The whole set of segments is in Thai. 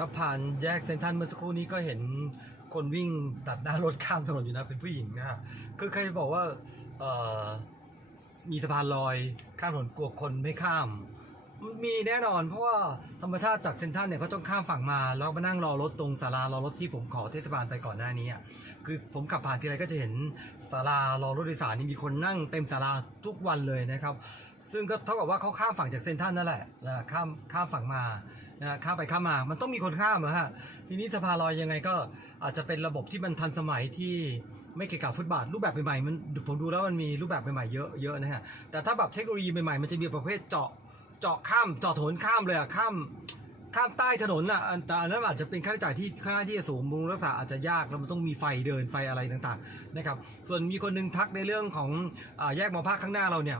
ครับผ่านแยกเซนทรันเมื่อสักครู่นี้ก็เห็นคนวิ่งตัดหน้ารถข้ามถนนอยู่นะเป็นผู้หญิงนะฮะคือใครบอกว่าเอ่อมีสะพานลอยข้ามถนนกลัวคนไม่ข้าม มีแน่นอนเพราะว่าธรรมชาติจากเซนทรันเนี่ยเขาต้องข้ามฝั่งมา แล้วมานั่งรอรถตรงศาลารอรถที่ผมขอเทศบาลไปก่อนหน้านี้อะคือผมขับผ่านทีไรก็จะเห็นศาลารอรถโดยสารนี่มีคนนั่งเต็มศาลาทุกวันเลยนะครับ ซึ่งก็เท่ากับว่าเขาข้ามฝั่งจากเซนทรันนั่นแหละนะข้ามข้ามฝั่งมา นะข้ามไปข้ามมา มันต้องมีคนข้ามอะฮะ ทีนี้สะพานลอยยังไงก็อาจจะเป็นระบบที่มันทันสมัยที่ไม่เกี่ยวกับฟุตบาท รูปแบบใหม่ๆมันผมดูแล้วมันมีรูปแบบใหม่ๆเยอะเยอะนะฮะ แต่ถ้าแบบเทคโนโลยีใหม่ๆมันจะมีประเภทเจาะเจาะข้ามเจาะถนนข้ามเลยอะข้ามข้ามใต้ถนนอะแต่อันนั้นอาจจะเป็นค่าใช้จ่ายที่ค่าที่จะสูงบำรุงรักษาอาจจะยากแล้วมันต้องมีไฟเดินไฟอะไรต่างๆนะครับ ส่วนมีคนหนึงทักในเรื่องของอแยกมอภาคข้างหน้าเราเนี่ย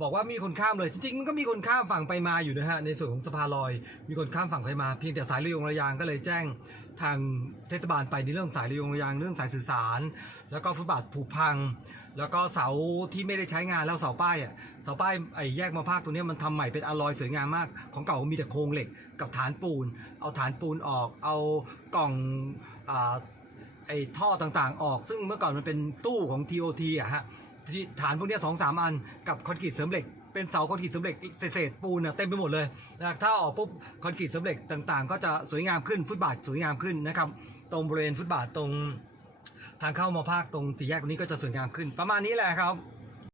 บอกว่ามีคนข้ามเลย จริงๆมันก็มีคนข้ามฝั่งไปมาอยู่นะฮะในส่วนของสะพานลอย มีคนข้ามฝั่งไปมาเพียงแต่สายระยงระยางก็เลยแจ้งทางเทศบาลไปในเรื่องสายระยงระยางเรื่องสายสื่อสาร แล้วก็ฟุตบาทผุพัง แล้วก็เสาที่ไม่ได้ใช้งานแล้วเสาป้ายอะเสาป้ายไอ้แยกมาภาคตัวเนี้ยมันทำใหม่เป็นอลลอยสวยงามมาก ของเก่ามีแต่โครงเหล็กกับฐานปูน เอาฐานปูนออก เอากล่องอ่าไอ้ท่อต่างๆออก ซึ่งเมื่อก่อนมันเป็นตู้ของ TOT อะฮะ ที่ฐานพวกเนี้ยสองสามอันกับคอนกรีตเสริมเหล็ก เป็นเสาคอนกรีตเสริมเหล็กเศษๆปูนอะเต็มไปหมดเลยนะถ้าออกปุ๊บคอนกรีตเสริมเหล็กต่างๆ ก็จะสวยงามขึ้นฟุตบาทสวยงามขึ้นนะครับตรงบริเวณฟุตบาทตรงทางเข้ามาภาคตรงสี่แยกตรงนี้ก็จะสวยงามขึ้น ประมาณนี้แหละครับ